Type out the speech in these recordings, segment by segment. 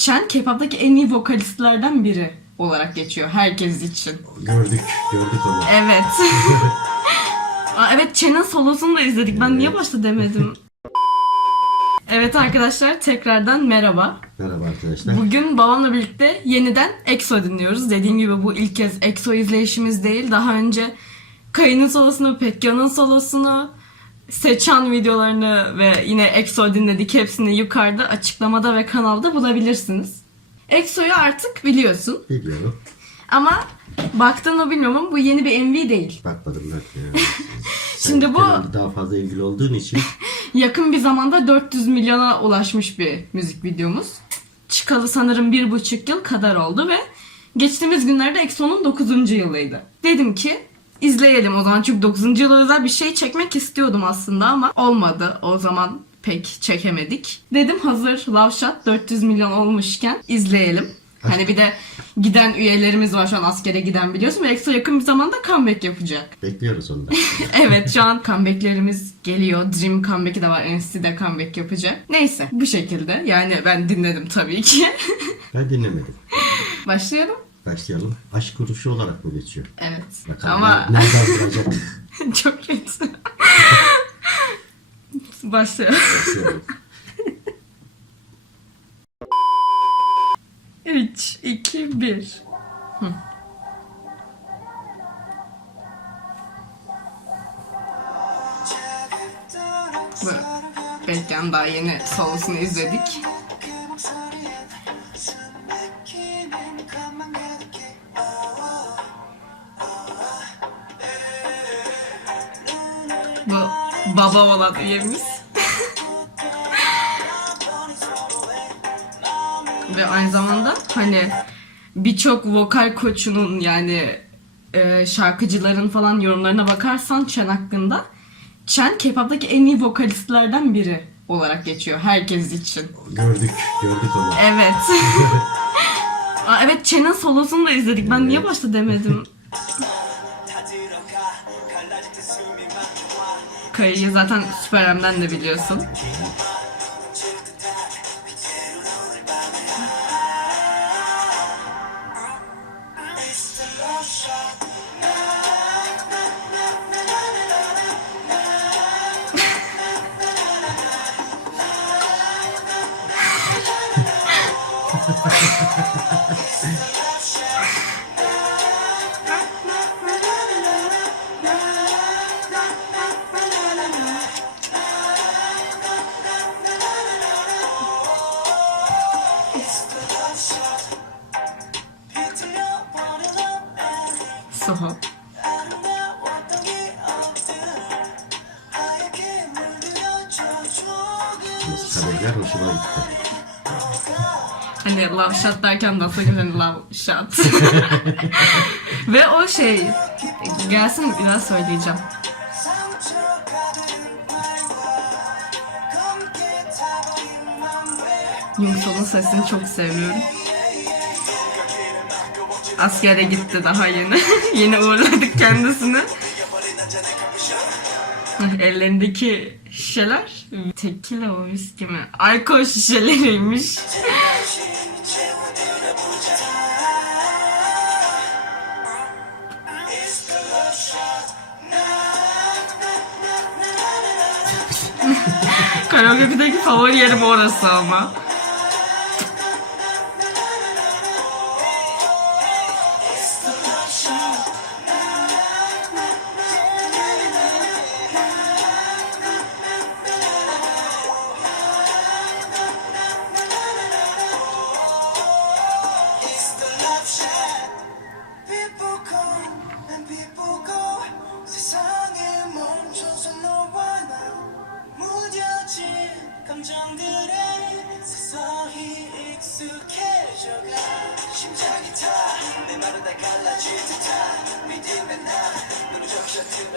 Chen K-pop'taki en iyi vokalistlerden biri olarak geçiyor herkes için. Gördük, gördük onu. Evet. Aa, evet Chen'in solosunu da izledik. Ben niye başta demedim? Evet arkadaşlar tekrardan merhaba. Merhaba arkadaşlar. Bugün babamla birlikte yeniden EXO dinliyoruz. Dediğim gibi bu ilk kez EXO izleyişimiz değil. Daha önce Kayı'nın solosunu, Pekya'nın solosunu, Seçan videolarını ve yine EXO dinledik. Hepsini yukarıda açıklamada ve kanalda bulabilirsiniz. EXO'yu artık biliyorsun. Biliyorum. Ama baktın mı bilmiyorum ama bu yeni bir MV değil. Bakmadım. Yani. Sen Şimdi bu- daha fazla ilgili olduğun için Yakın bir zamanda 400 milyona ulaşmış bir müzik videomuz. Çıkalı sanırım bir buçuk yıl kadar oldu ve geçtiğimiz günlerde EXO'nun 9. yılıydı. Dedim ki izleyelim o zaman çünkü 9. yıla özel bir şey çekmek istiyordum aslında ama olmadı. O zaman pek çekemedik. Dedim hazır Love Shot 400 milyon olmuşken izleyelim. Hani bir de giden üyelerimiz var şu an askere giden biliyorsun ve EXO yakın bir zamanda comeback yapacak. bekliyoruz onu da. Evet şu an comebacklerimiz geliyor. Dream comeback'i de var. NCT de comeback yapacak. Neyse bu şekilde. Yani ben dinledim tabii ki. Ben dinlemedim. Başlayalım. Başlayalım. Aşk kuruşu olarak mı geçiyor? Evet. Bakalım Ama ne- nereden vuracak? çok kötü. Başlayalım. Başlayalım. 3, 2, 1. Böyle. Bekleyen daha yeni solosunu izledik. Bu baba olan üyemiz. Ve aynı zamanda hani birçok vokal koçunun yani e, şarkıcıların falan yorumlarına bakarsan Chen hakkında Chen K-pop'taki en iyi vokalistlerden biri olarak geçiyor herkes için. Gördük, gördük onu. Evet. Aa, evet Chen'in solosunu da izledik. Ben niye başta demedim? Kayı'yı zaten Süper de biliyorsun. Soho. Kareler hoşuma gitti. Hani love shot derken de aslında hani love shot. Ve o şey gelsin biraz söyleyeceğim. Yumuşal'ın sesini çok seviyorum. Askere gitti daha yeni. yeni uğurladık kendisini. Ellerindeki şişeler tekila o viski mi? Alkol şişeleriymiş. Karaoke'deki favori yerim orası ama.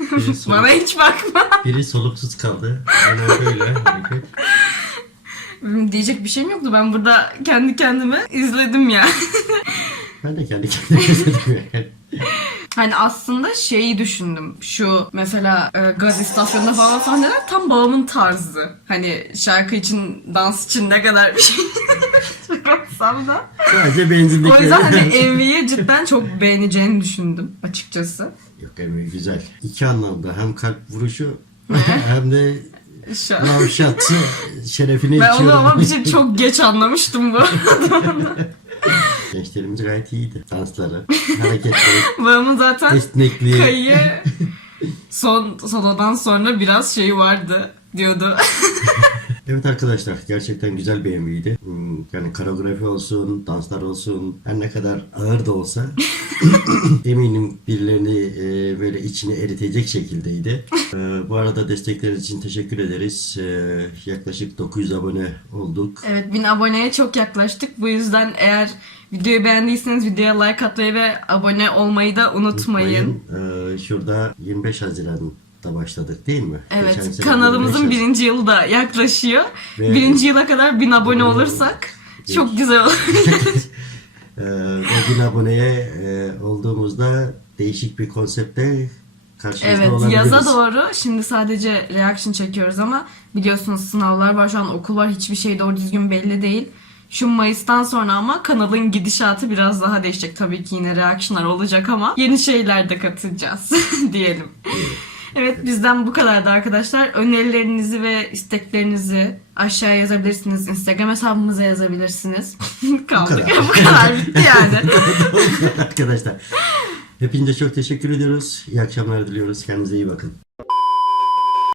Biri, soluk- Bana hiç bakma. biri soluksuz kaldı. Aynen böyle. Benim Diyecek bir şeyim yoktu. Ben burada kendi kendime izledim ya. Ben de kendi kendime izledim yani. Hani aslında şeyi düşündüm. Şu mesela e, gaz istasyonunda falan sahneler tam babamın tarzı. Hani şarkı için, dans için ne kadar bir şey çıkarsam da. Sadece benzindeki. O yüzden hani MV'yi cidden çok beğeneceğini düşündüm açıkçası. Yok Emre güzel. İki anlamda hem kalp vuruşu hem de Şu an. Lavşat şerefini Ben onu içiyorum. ama bir şey çok geç anlamıştım bu. Gençlerimiz gayet iyiydi. Dansları, hareketleri, Babamın zaten esnekliği. kayı son solodan sonra biraz şey vardı diyordu. Evet arkadaşlar gerçekten güzel bir MV'ydi. Yani koreografi olsun, danslar olsun her ne kadar ağır da olsa eminim birilerini e, böyle içine eritecek şekildeydi. E, bu arada destekleriniz için teşekkür ederiz. E, yaklaşık 900 abone olduk. Evet 1000 aboneye çok yaklaştık. Bu yüzden eğer videoyu beğendiyseniz videoya like atmayı ve abone olmayı da unutmayın. Unutmayın, e, şurada 25 Haziran'da başladık değil mi? Evet kanalımızın 25 birinci yılı da yaklaşıyor. Ve- Birinci yıla kadar 1000 abone olursak çok güzel olur. Ee, ve 1000 aboneye e, olduğumuzda değişik bir konsepte karşınızda Evet olabiliriz. yaza doğru şimdi sadece reaction çekiyoruz ama biliyorsunuz sınavlar var şu an okul var hiçbir şey doğru düzgün belli değil. Şu Mayıs'tan sonra ama kanalın gidişatı biraz daha değişecek. Tabii ki yine reactionlar olacak ama yeni şeyler de katacağız diyelim. Evet bizden bu kadardı arkadaşlar. Önerilerinizi ve isteklerinizi aşağıya yazabilirsiniz. Instagram hesabımıza yazabilirsiniz. Kaldık. kadar. bu kadar bitti yani. Arkadaşlar hepinize çok teşekkür ediyoruz. İyi akşamlar diliyoruz. Kendinize iyi bakın.